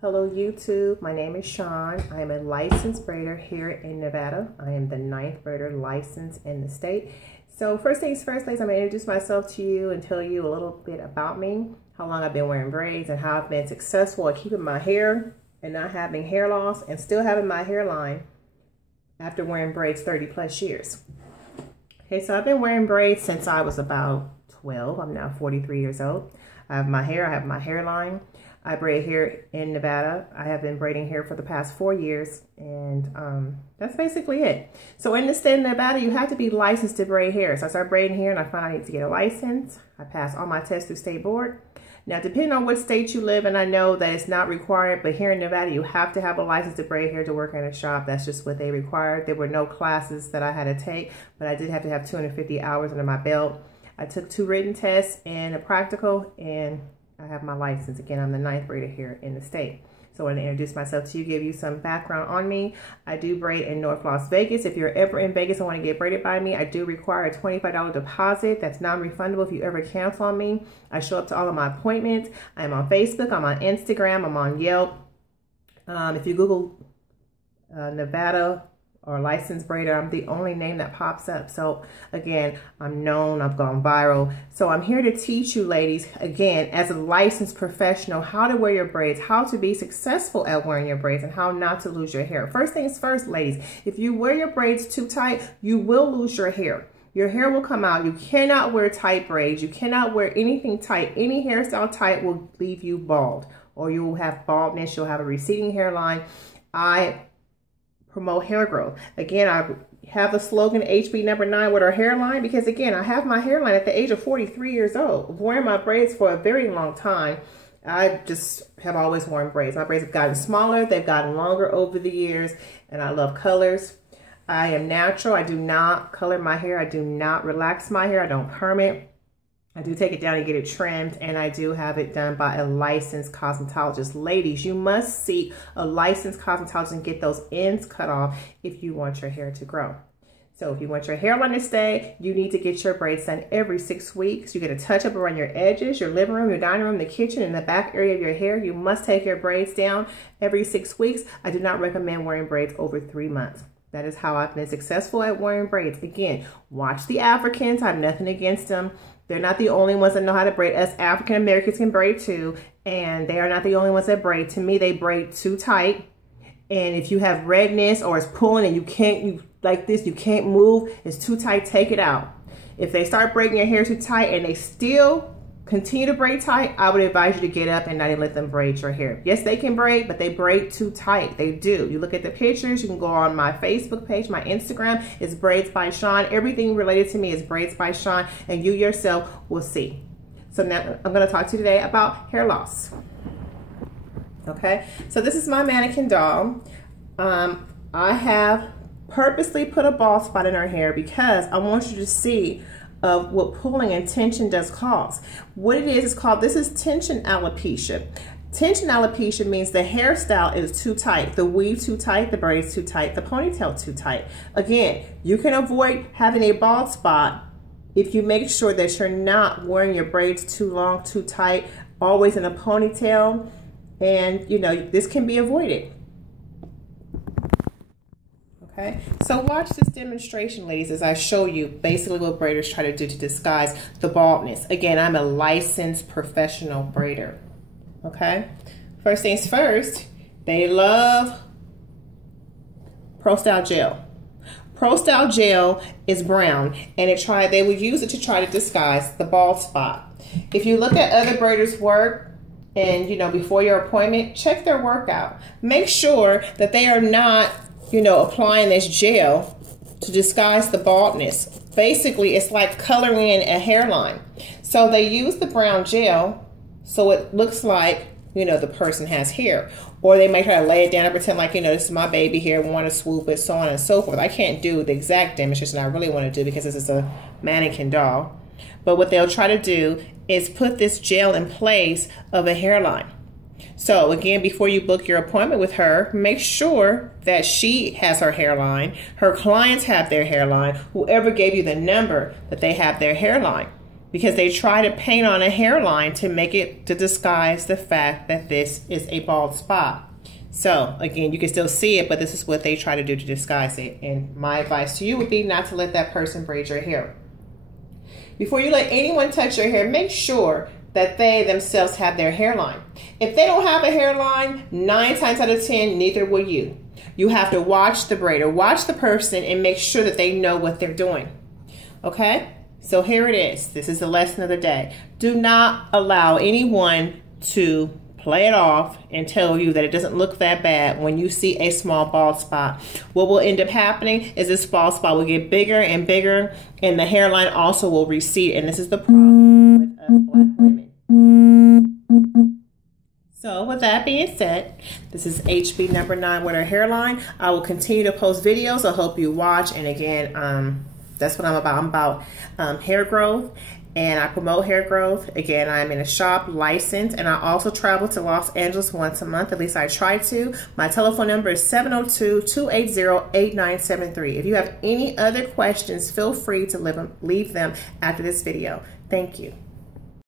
Hello YouTube, my name is Sean. I am a licensed braider here in Nevada. I am the 9th braider licensed in the state. So first things first, ladies, I'm going to introduce myself to you and tell you a little bit about me, how long I've been wearing braids and how I've been successful at keeping my hair and not having hair loss and still having my hairline after wearing braids 30 plus years. Okay, so I've been wearing braids since I was about 12. I'm now 43 years old. I have my hair, I have my hairline. I braid here in Nevada. I have been braiding hair for the past 4 years, and that's basically it. So in the state of Nevada, you have to be licensed to braid hair. So I started braiding here and I found I need to get a license. I passed all my tests through state board. Now, depending on what state you live in, I know that it's not required, but here in Nevada, you have to have a license to braid hair to work in a shop. That's just what they required. There were no classes that I had to take, but I did have to have 250 hours under my belt. I took 2 written tests and a practical, and I have my license. Again, I'm the 9th braider here in the state. So I want to introduce myself to you, give you some background on me. I do braid in North Las Vegas. If you're ever in Vegas and want to get braided by me, I do require a $25 deposit. That's non-refundable if you ever cancel on me. I show up to all of my appointments. I'm on Facebook, I'm on Instagram, I'm on Yelp. If you Google Nevada or licensed braider, I'm the only name that pops up. So again, I'm known, I've gone viral. So I'm here to teach you ladies, again, as a licensed professional, how to wear your braids, how to be successful at wearing your braids, and how not to lose your hair. First things first, ladies, if you wear your braids too tight, you will lose your hair. Your hair will come out. You cannot wear tight braids. You cannot wear anything tight. Any hairstyle tight will leave you bald, or you will have baldness. You'll have a receding hairline. I promote hair growth. Again, I have the slogan HB number 9 with our hairline because, again, I have my hairline at the age of 43 years old. Wearing my braids for a very long time. I just have always worn braids. My braids have gotten smaller. They've gotten longer over the years, and I love colors. I am natural. I do not color my hair. I do not relax my hair. I don't perm it. I do take it down and get it trimmed, and I do have it done by a licensed cosmetologist. Ladies, you must seek a licensed cosmetologist and get those ends cut off if you want your hair to grow. So if you want your hairline to stay, you need to get your braids done every 6 weeks. You get a touch up around your edges, your living room, your dining room, the kitchen, and the back area of your hair. You must take your braids down every 6 weeks. I do not recommend wearing braids over 3 months. That is how I've been successful at wearing braids. Again, watch the Africans. I have nothing against them. They're not the only ones that know how to braid. Us African Americans can braid too, and they are not the only ones that braid. To me, they braid too tight. And if you have redness or it's pulling and you can't move, it's too tight, take it out. If they start braiding your hair too tight and they still continue to braid tight, I would advise you to get up and not let them braid your hair. Yes, they can braid, but they braid too tight. They do. You look at the pictures, you can go on my Facebook page, my Instagram, it's Braids by Sean. Everything related to me is Braids by Sean, and you yourself will see. So now I'm going to talk to you today about hair loss. Okay, so this is my mannequin doll. I have purposely put a bald spot in her hair because I want you to see of what pulling and tension does cause. What it is called, this is tension alopecia. Tension alopecia means the hairstyle is too tight, the weave too tight, the braids too tight, the ponytail too tight. Again, you can avoid having a bald spot if you make sure that you're not wearing your braids too long, too tight, always in a ponytail, and you know, this can be avoided. Okay, so watch this demonstration, ladies, as I show you basically what braiders try to do to disguise the baldness. Again, I'm a licensed professional braider. Okay, first things first, they love Pro Style gel. Pro Style gel is brown, and they will use it to try to disguise the bald spot. If you look at other braiders' work, and you know, before your appointment, check their work out. Make sure that they are not, you know, applying this gel to disguise the baldness. Basically, it's like coloring in a hairline. So they use the brown gel so it looks like, you know, the person has hair. Or they may try to lay it down and pretend like, you know, this is my baby hair, want to swoop it, so on and so forth. I can't do the exact demonstration I really want to do because this is a mannequin doll. But what they'll try to do is put this gel in place of a hairline. So again, before you book your appointment with her, make sure that she has her hairline, her clients have their hairline, whoever gave you the number that they have their hairline. because they try to paint on a hairline to disguise the fact that this is a bald spot. So again, you can still see it, but this is what they try to do to disguise it. And my advice to you would be not to let that person braid your hair. Before you let anyone touch your hair, make sure that they themselves have their hairline. If they don't have a hairline, 9 times out of 10, neither will you. You have to watch the braider, watch the person, and make sure that they know what they're doing. Okay? So here it is. This is the lesson of the day. Do not allow anyone to play it off and tell you that it doesn't look that bad when you see a small bald spot. What will end up happening is this bald spot will get bigger and bigger, and the hairline also will recede, and this is the problem with us Black women. So with that being said, this is HB number 9 with our hairline. I will continue to post videos. I hope you watch, and again, that's what I'm about. I'm about hair growth, and I promote hair growth. Again, I'm in a shop, licensed, and I also travel to Los Angeles once a month. At least I try to. My telephone number is 702-280-8973. If you have any other questions, feel free to leave them after this video. Thank you.